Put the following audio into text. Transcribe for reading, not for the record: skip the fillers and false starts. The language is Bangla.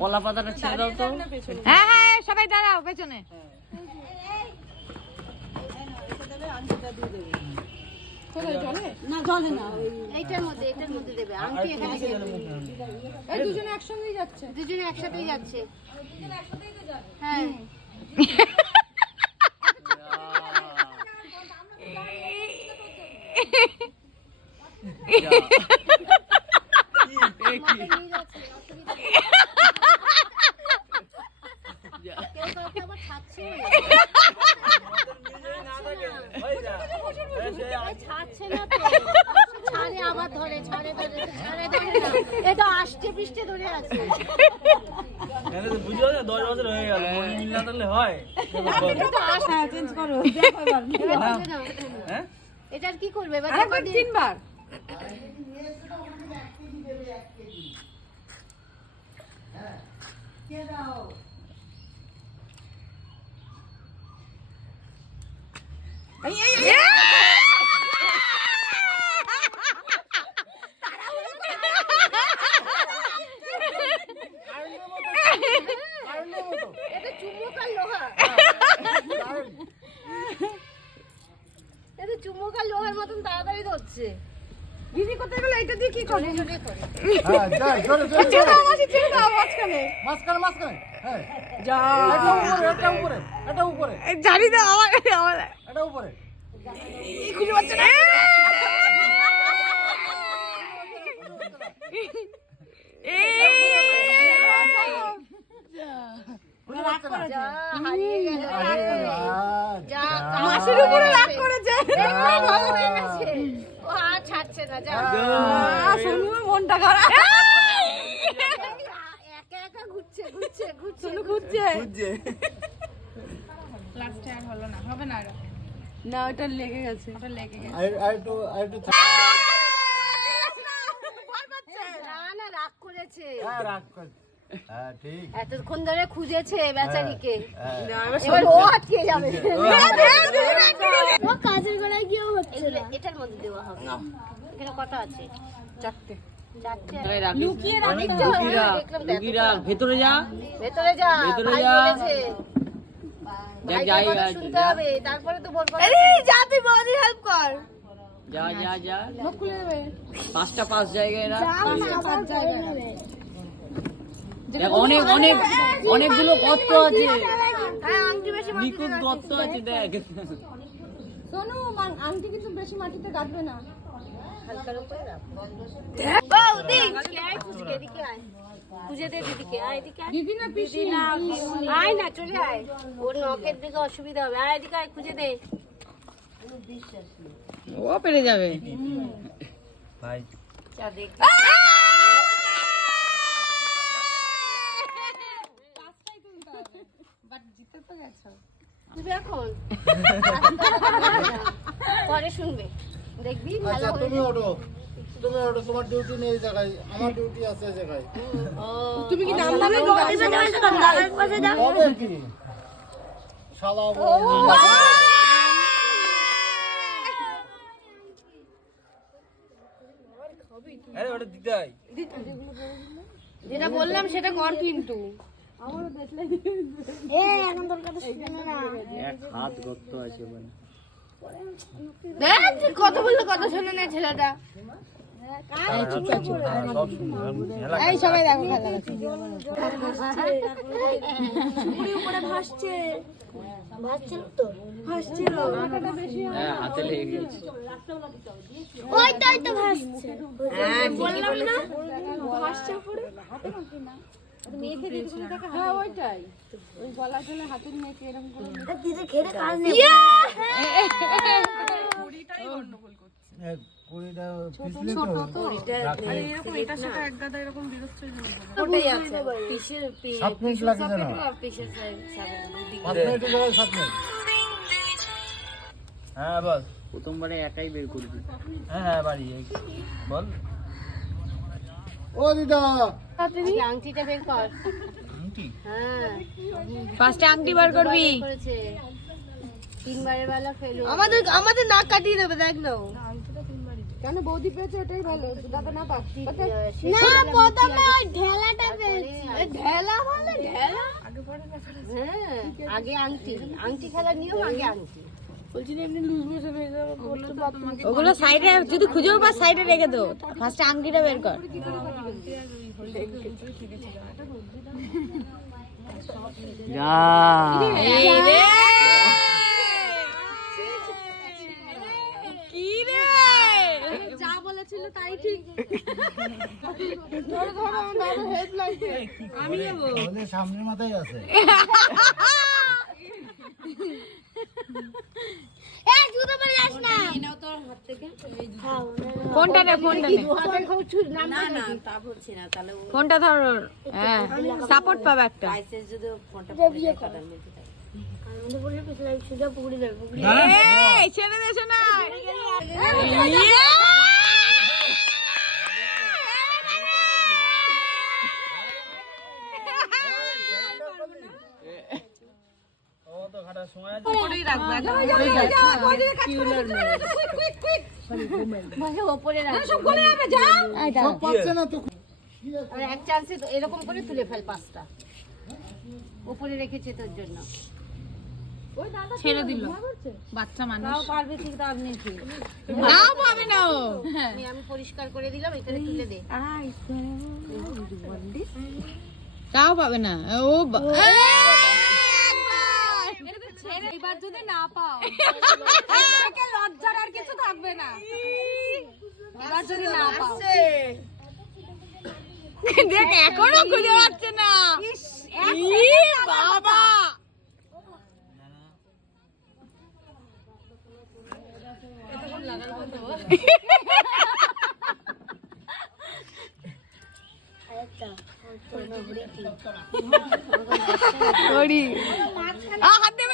কলা পাতাটা ছেড়ে দাও তো। হ্যাঁ হ্যাঁ সবাই দাঁড়াও পেছনে। না জলে না, এইটার মধ্যে দেবে। আংটি এখানে এই দুজনে একসঙ্গেই যাচ্ছে, দুজনে একসাথেই যাচ্ছে। হ্যাঁ আবার ধরে ছাড়ে এটা আসতে পৃষ্ঠে ধরে আছে। বুঝলো না 10 বছর হয়ে গেল, মনে মিল না থাকলে হয়। চেঞ্জ করো, হ্যাঁ এটার কি করবে? আরেকবার 3 বার। এটা চুম্বকার লোহা, এটা চুম্বকার লোহার মতন তাড়াতাড়ি ধরছে। দিদি কোথায় গেল? এটা দিয়ে কি করে? হ্যাঁ যাই জোরে জোরে ছেড়ে দাও মাসি, ছেড়ে দাও মাঝখানে। মাঝখানে হ্যাঁ যা এটা উপরে জানি দাও আমার এটা উপরে এই খুঁজে পাচ্ছে না। হারিয়ে গেল, মাসির উপরে রাগ করেছে। ও আর ছাড়ছে না। যা সোনু মনটা খারাপ, একা একা ঘুরছে। সোনু ঘুরছে। লাস্টে আর হলো না, হবে না আর। না ওটা লেগে গেছে, ওটা লেগে গেছে। আর একটু না রাগ করেছে, হ্যাঁ রাখ কর। হ্যাঁ ঠিক এতক্ষণ ধরে খুঁজেছে বেচারিকে, হ্যাঁ এবার ও আটকে যাবে। ও কাজের গলায় গিয়েও হচ্ছে না। এটার মধ্যে দেওয়া হবে। এখানে কটা আছে? 4টে। লুকিয়ে অনেকটা দেখলাম তো। ভেতরে যা, ভেতরে যা, ভেতরে ভাই যা। বলেছে। যা ভাইকে যাই কথা শুনতে হবে, তারপরে তো বলবো। যা তুই বৌদি হেল্প কর। যা যা যা। মুখ খুলে দেবে। 5টা 5 জায়গায় রাখ। পাঁচ জায়গায়। দেখ অনেকগুলো গর্ত আছে, হ্যাঁ আংটি বেশি নিখুঁত গর্ত আছে দেখ। সোনু আংটি কিন্তু বেশি মাটিতে গাঁথবে না। হালকার উপরে রাখ। বৌদি এদিকে আয়, খুঁজে এদিকে আয়। খুঁজে দে দিদিকে, আয় এদিকে আয়। দিদি না পিসি? আয় না, চলে আয়। ওর নখের দিকে অসুবিধা হবে। আয় এদিকে আয়, খুঁজে দে। ও পেরে যাবে। ভাই যা দেখ। বাট জিতে তো গেছো। শুনবে এখন? পরে শুনবে, দেখবি ভালো আচ্ছা হবে। তুমি ওঠো তোমার ডিউটি নেই এই জায়গায়, আমার ডিউটি আছে এই জায়গায়। তুমি কি নাম দামে হবে কি শালা আরে ওটা দিতে হয়। যেটা বললাম সেটা কর কিন্তু। এক হাত গর্ত আছে মানে। দেখ কত বললো, কত শোনে না ছেলেটা। এই সবাই দেখো খেলা দেখো। হ্যাঁ হাতে লেগে গেছে। ওইটাই তো ভাসছে। বললাম না ভাসছে পড়ে। মেয়েকে দিদি দেখা। হ্যাঁ ওইটাই, ওই গলা টলে হাতের মেয়েকে এরকম করে দিদি খেলে কাজ নেই। কুড়িটাই গন্ডগোল করছে। কুড়িটা পিছলে তো আরে এরকম এটা সেটা এক গাদা এরকম বিরক্ত হয়ে যাবে। ওটাই আছে পিসের 7 মিনিট লাগে জানো, পিসের 7 দুদিকে। 5 মিনিটের জায়গায় 7 মিনিট। হ্যাঁ বল। প্রথমবারে একাই বের করবি? হ্যাঁ বাড়ি বল। ও দিদা আংটিটা বের কর। আংটি? হ্যাঁ ফার্স্টে আংটি বার করবি। করেছে 3 বারের বেলা ফেলো। আমাদের নাক কাটিয়ে দেবে, দেখ না। আংটিটা 3 বারই। কেন বৌদি পেয়েছে ওটাই ভালো, দাদা না পাক। না প্রথমে ওই ঢেলাটা পেয়েছি। ঢেলা মানে ঢেলা হ্যাঁ, আগে আংটি, আংটি খেলার নিয়ম আগে আংটি। ওগুলো সাইডে যদি খুঁজেও পাস সাইডে রেখে দো, ফার্স্টে আংটিটা বের কর। যা এই রে কি রে, যা বলেছিল তাই ঠিক। ধরো ধরো আমার হেড লাগছে, আমি নেব। ওদের সামনের মাথায় আছে। এই জুতো পরে যাস না। নাও তোর হাত থেকে। ফোনটা নে, ফোনটা নে। হাতে খাও ছুট না না তা বলছি না, তাহলে ফোনটা ধর, হ্যাঁ সাপোর্ট পাবে একটা। আইসে যদি ফোনটা পড়ে যায় কাটার মধ্যে থাকে। আমাদের বলে পিছলে সুজা পুকুরে যাবে, পুকুরে এই ছেড়ে দে শোনা। ও তো খাটার সময় আছে। উপরেই রাখবো একদম। ভাই ওপরে রাখ। সব পাচ্ছে না তো। আর এক চান্সে এরকম করে তুলে ফেল পাঁচটা। উপরে রেখেছে তোর জন্য। ছেড়ে দিল বাচ্চা মানুষ, তাও পারবে ঠিক, তাও আপনি ঠিক। নাও পাবে না ও। আমি পরিষ্কার করে দিলাম, এখানে তুলে দে। তাও পাবে না ও। এবার যদি না পাও লজ্জার আর কিছু থাকবে না। এবার যদি না পাও দেখ এখনো খুঁজে পাচ্ছে না। বাবা হাত দে